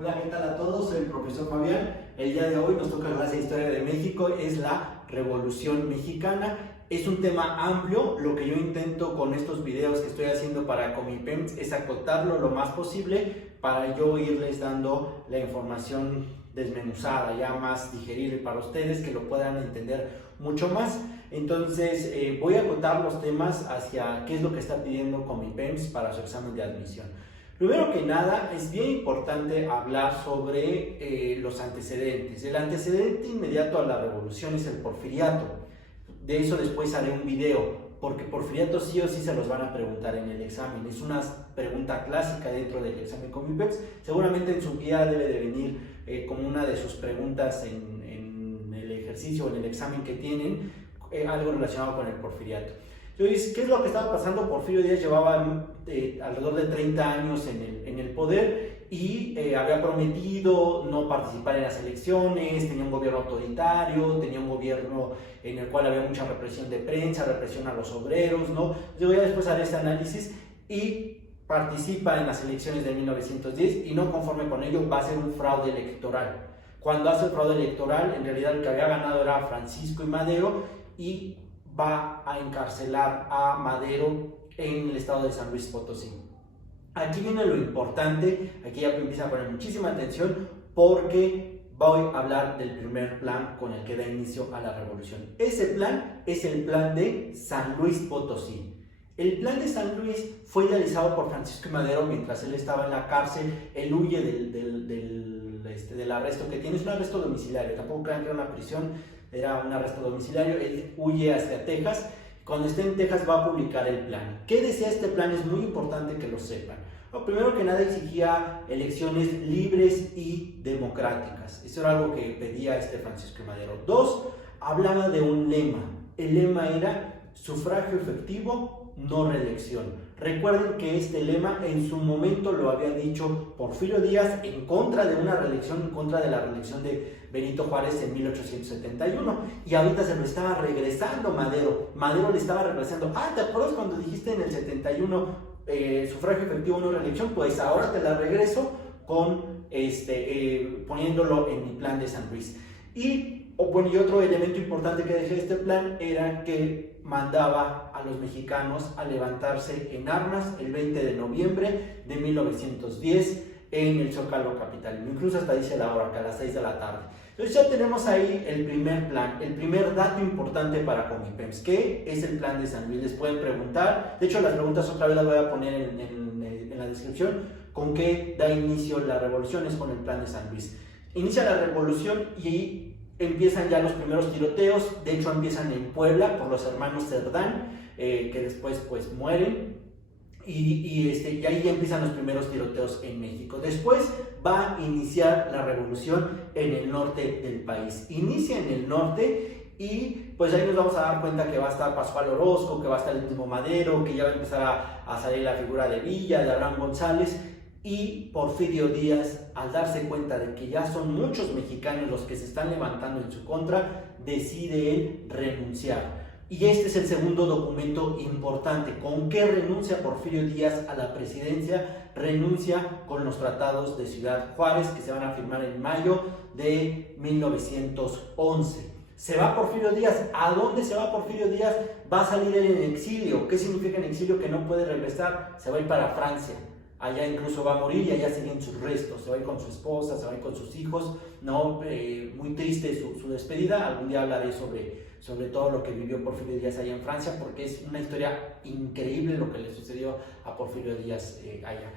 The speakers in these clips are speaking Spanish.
Hola, ¿qué tal a todos? Soy el profesor Fabián. El día de hoy nos toca clase de Historia de México, es la Revolución Mexicana. Es un tema amplio, lo que yo intento con estos videos que estoy haciendo para Comipems es acotarlo lo más posible para yo irles dando la información desmenuzada, ya más digerible para ustedes, que lo puedan entender mucho más. Entonces voy a acotar los temas hacia qué es lo que está pidiendo Comipems para su examen de admisión. Primero que nada, es bien importante hablar sobre los antecedentes. El antecedente inmediato a la revolución es el porfiriato. De eso después haré un video, porque porfiriato sí o sí se los van a preguntar en el examen. Es una pregunta clásica dentro del examen Comipems. Seguramente en su guía debe de venir como una de sus preguntas en el ejercicio o en el examen que tienen, algo relacionado con el porfiriato. Entonces, ¿qué es lo que estaba pasando? Porfirio Díaz llevaba alrededor de 30 años en el poder y había prometido no participar en las elecciones, tenía un gobierno autoritario, tenía un gobierno en el cual había mucha represión de prensa, represión a los obreros, ¿no? Yo voy a después hacer este análisis y participa en las elecciones de 1910 y no conforme con ello va a ser un fraude electoral. Cuando hace el fraude electoral, en realidad el que había ganado era Francisco I. Madero y va a encarcelar a Madero en el estado de San Luis Potosí. Aquí viene lo importante, aquí ya empieza a poner muchísima atención porque voy a hablar del primer plan con el que da inicio a la revolución. Ese plan es el plan de San Luis Potosí. El plan de San Luis fue realizado por Francisco I. Madero mientras él estaba en la cárcel. Él huye del arresto que tiene, es un arresto domiciliario, tampoco crean que era una prisión, era un arresto domiciliario. Él huye hacia Texas. Cuando esté en Texas va a publicar el plan. ¿Qué decía este plan? Es muy importante que lo sepan. Bueno, primero que nada exigía elecciones libres y democráticas. Eso era algo que pedía Francisco I. Madero. Dos, hablaba de un lema. El lema era sufragio efectivo, no reelección. Recuerden que este lema en su momento lo había dicho Porfirio Díaz en contra de una reelección, en contra de la reelección de Benito Juárez en 1871, y ahorita se lo estaba regresando Madero. Madero le estaba regresando, ¿te acuerdas cuando dijiste en el 71 sufragio efectivo, no reelección? Pues ahora te la regreso con poniéndolo en mi plan de San Luis. Y otro elemento importante que dejé de este plan era que mandaba a los mexicanos a levantarse en armas el 20 de noviembre de 1910 en el Zócalo capitalino. Incluso hasta dice la hora, que a las 6 de la tarde. Entonces ya tenemos ahí el primer plan, el primer dato importante para Comipems, que es el plan de San Luis. Les pueden preguntar, de hecho las preguntas otra vez las voy a poner en la descripción, con qué da inicio la revolución, es con el plan de San Luis. Inicia la revolución y empiezan ya los primeros tiroteos. De hecho empiezan en Puebla por los hermanos Cerdán, que después pues mueren, y ahí ya empiezan los primeros tiroteos en México. Después va a iniciar la revolución en el norte del país. Inicia en el norte y pues ahí nos vamos a dar cuenta que va a estar Pascual Orozco, que va a estar el mismo Madero, que ya va a empezar a salir la figura de Villa, de Abraham González. Y Porfirio Díaz, al darse cuenta de que ya son muchos mexicanos los que se están levantando en su contra, decide él renunciar. Y este es el segundo documento importante. ¿Con qué renuncia Porfirio Díaz a la presidencia? Renuncia con los tratados de Ciudad Juárez, que se van a firmar en mayo de 1911. Se va Porfirio Díaz. ¿A dónde se va Porfirio Díaz? Va a salir él en exilio. ¿Qué significa en exilio? Que no puede regresar. Se va a ir para Francia. Allá incluso va a morir y allá siguen sus restos. Se va a ir con su esposa, se va a ir con sus hijos, ¿no? Muy triste su despedida. Algún día hablaré sobre todo lo que vivió Porfirio Díaz allá en Francia, porque es una historia increíble lo que le sucedió a Porfirio Díaz allá.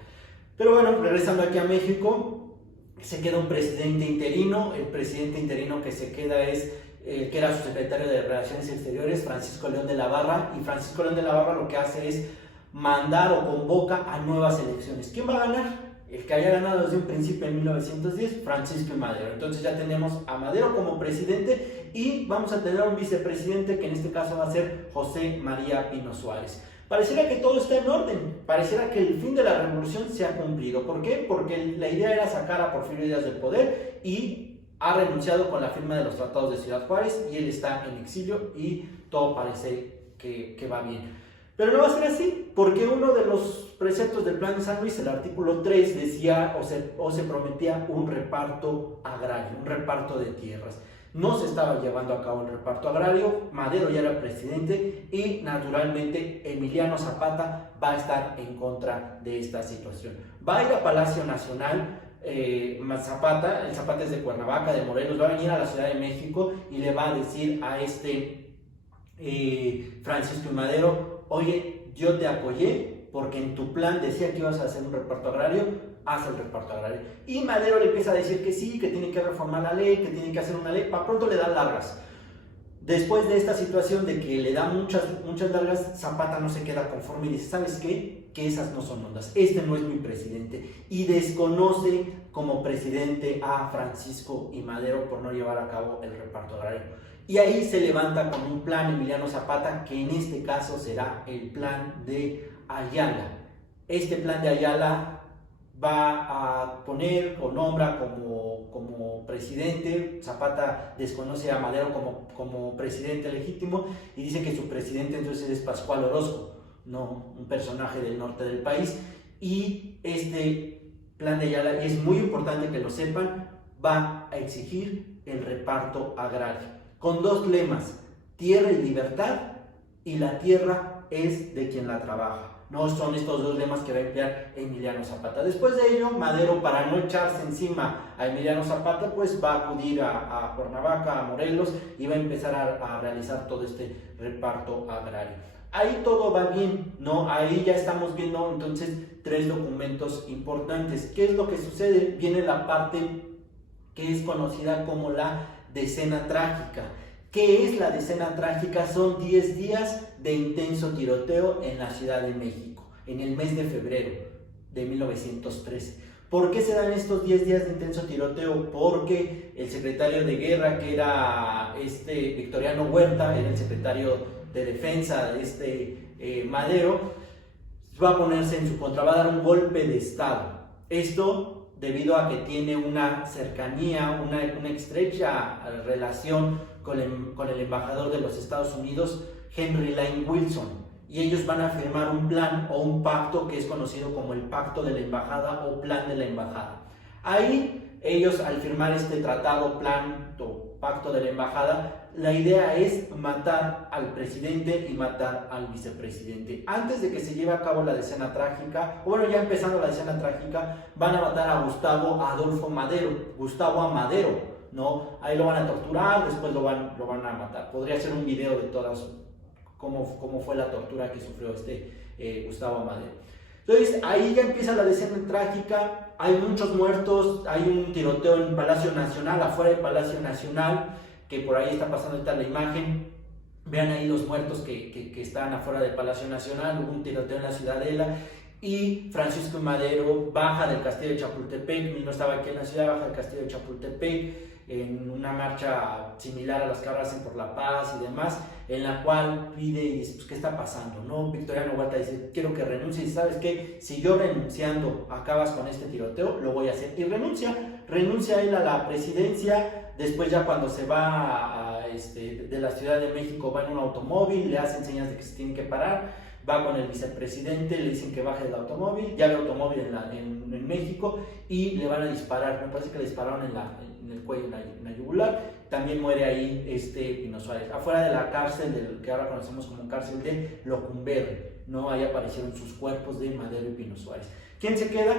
Pero bueno, regresando aquí a México, se queda un presidente interino. El presidente interino que se queda es que era su secretario de Relaciones Exteriores, Francisco León de la Barra. Y Francisco León de la Barra lo que hace es mandar o convoca a nuevas elecciones. ¿Quién va a ganar? El que haya ganado desde un principio en 1910, Francisco I. Madero. Entonces ya tenemos a Madero como presidente y vamos a tener un vicepresidente que en este caso va a ser José María Pino Suárez. Pareciera que todo está en orden, pareciera que el fin de la revolución se ha cumplido. ¿Por qué? Porque la idea era sacar a Porfirio Díaz del poder y ha renunciado con la firma de los tratados de Ciudad Juárez y él está en exilio y todo parece que va bien. Pero no va a ser así, porque uno de los preceptos del Plan de San Luis, el artículo 3, decía o se prometía un reparto agrario, un reparto de tierras. No se estaba llevando a cabo el reparto agrario, Madero ya era presidente y naturalmente Emiliano Zapata va a estar en contra de esta situación. Va a ir a Palacio Nacional, Zapata, el Zapata es de Cuernavaca, de Morelos, va a venir a la Ciudad de México y le va a decir a Francisco y Madero: oye, yo te apoyé porque en tu plan decía que ibas a hacer un reparto agrario, haz el reparto agrario. Y Madero le empieza a decir que sí, que tiene que reformar la ley, que tiene que hacer una ley, para pronto le da largas. Después de esta situación de que le da muchas largas, Zapata no se queda conforme y dice: ¿sabes qué? Que esas no son ondas, este no es mi presidente, y desconoce como presidente a Francisco y Madero por no llevar a cabo el reparto agrario. Y ahí se levanta con un plan Emiliano Zapata, que en este caso será el plan de Ayala. Este plan de Ayala va a poner o nombra como presidente. Zapata desconoce a Madero como presidente legítimo y dice que su presidente entonces es Pascual Orozco, no un personaje del norte del país. Y este plan de Ayala, y es muy importante que lo sepan, va a exigir el reparto agrario con dos lemas: tierra y libertad, y la tierra es de quien la trabaja. No son estos dos lemas que va a emplear Emiliano Zapata. Después de ello, Madero, para no echarse encima a Emiliano Zapata, pues va a acudir a Cuernavaca, a Morelos, y va a empezar a realizar todo este reparto agrario. Ahí todo va bien, ¿no? Ahí ya estamos viendo entonces tres documentos importantes. ¿Qué es lo que sucede? Viene la parte que es conocida como la decena trágica. ¿Qué es la decena trágica? Son 10 días de intenso tiroteo en la Ciudad de México, en el mes de febrero de 1913. ¿Por qué se dan estos 10 días de intenso tiroteo? Porque el secretario de guerra, que era Victoriano Huerta, era el secretario de defensa de Madero, va a ponerse en su contra, va a dar un golpe de estado. Esto debido a que tiene una cercanía, una estrecha relación con el embajador de los Estados Unidos, Henry Lane Wilson, y ellos van a firmar un plan o un pacto que es conocido como el Pacto de la Embajada o Plan de la Embajada. Ahí ellos, al firmar este tratado, plan o pacto de la embajada, la idea es matar al presidente y matar al vicepresidente. Antes de que se lleve a cabo la decena trágica, o bueno, ya empezando la decena trágica, van a matar a Gustavo Adolfo Madero, Gustavo Amadero, ¿no? Ahí lo van a torturar, después lo van a matar. Podría ser un video de todas cómo fue la tortura que sufrió Gustavo Amadero. Entonces ahí ya empieza la decena trágica, hay muchos muertos, hay un tiroteo en Palacio Nacional, afuera del Palacio Nacional, que por ahí está pasando ahorita la imagen. Vean ahí los muertos que están afuera del Palacio Nacional. Hubo un tiroteo en la Ciudadela y Francisco y Madero baja del Castillo de Chapultepec. No estaba aquí en la ciudad, baja del Castillo de Chapultepec en una marcha similar a las que ahora hacen por la paz y demás, en la cual pide y dice: pues, ¿qué está pasando? ¿No? Victoriano Huerta dice: quiero que renuncie. Y ¿sabes qué? Si yo renunciando acabas con este tiroteo, lo voy a hacer. Y renuncia él a la presidencia. Después, ya cuando se va de la Ciudad de México, va en un automóvil, le hacen señas de que se tiene que parar, va con el vicepresidente, le dicen que baje del automóvil, ya el automóvil en México, y le van a disparar. Me parece que le dispararon en el cuello, en la yugular. También muere ahí Pino Suárez, afuera de la cárcel, del que ahora conocemos como cárcel de Lecumberri, ¿no? Ahí aparecieron sus cuerpos de Madero y Pino Suárez. ¿Quién se queda?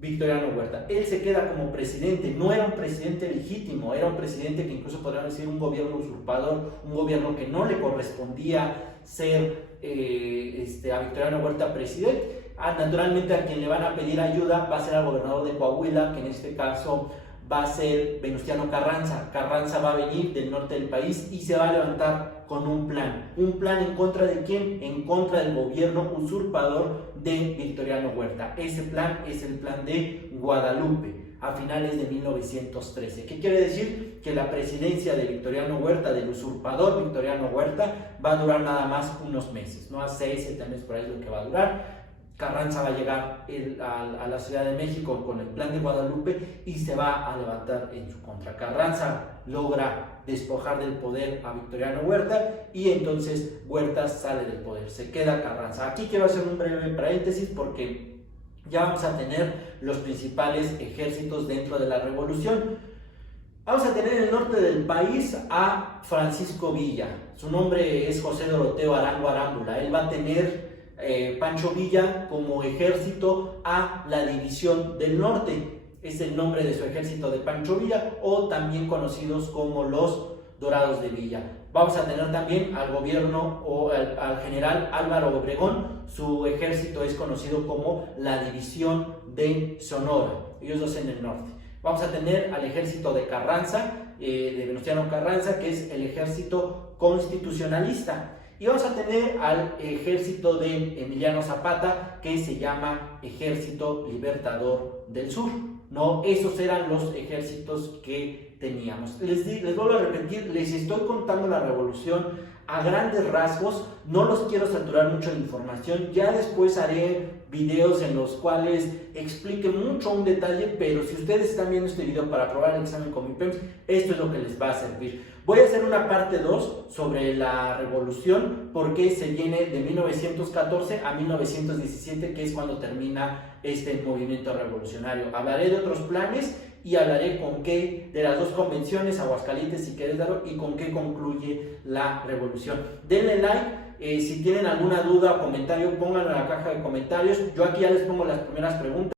Victoriano Huerta. Él se queda como presidente. No era un presidente legítimo, era un presidente que incluso podríamos decir un gobierno usurpador, un gobierno que no le correspondía ser a Victoriano Huerta presidente. Naturalmente, a quien le van a pedir ayuda va a ser al gobernador de Coahuila, que en este caso va a ser Venustiano Carranza. Carranza va a venir del norte del país y se va a levantar con un plan. ¿Un plan en contra de quién? En contra del gobierno usurpador de Victoriano Huerta. Ese plan es el plan de Guadalupe, a finales de 1913. ¿Qué quiere decir? Que la presidencia de Victoriano Huerta, del usurpador Victoriano Huerta, va a durar nada más unos meses, ¿no? A 6, 7 meses por ahí es lo que va a durar. Carranza va a llegar a la Ciudad de México con el Plan de Guadalupe y se va a levantar en su contra. Carranza logra despojar del poder a Victoriano Huerta y entonces Huerta sale del poder, se queda Carranza. Aquí quiero hacer un breve paréntesis porque ya vamos a tener los principales ejércitos dentro de la revolución. Vamos a tener en el norte del país a Francisco Villa. Su nombre es José Doroteo Arango Arámbula. Él va a tener Pancho Villa como ejército a la División del Norte. Es el nombre de su ejército de Pancho Villa, o también conocidos como los Dorados de Villa. Vamos a tener también al gobierno o al general Álvaro Obregón. Su ejército es conocido como la División de Sonora. Ellos dos en el norte. Vamos a tener al ejército de Carranza, de Venustiano Carranza, que es el ejército constitucionalista. Y vamos a tener al ejército de Emiliano Zapata, que se llama Ejército Libertador del Sur. ¿No? Esos eran los ejércitos que teníamos. Les vuelvo a repetir, les estoy contando la revolución a grandes rasgos, no los quiero saturar mucho de información, ya después haré videos en los cuales explique mucho un detalle, pero si ustedes están viendo este video para aprobar el examen con mi PEMS, esto es lo que les va a servir. Voy a hacer una parte 2 sobre la revolución, porque se viene de 1914 a 1917, que es cuando termina este movimiento revolucionario. Hablaré de otros planes y hablaré con qué de las dos convenciones, Aguascalientes y Querétaro, y con qué concluye la revolución. Denle like, si tienen alguna duda o comentario, pónganlo en la caja de comentarios. Yo aquí ya les pongo las primeras preguntas.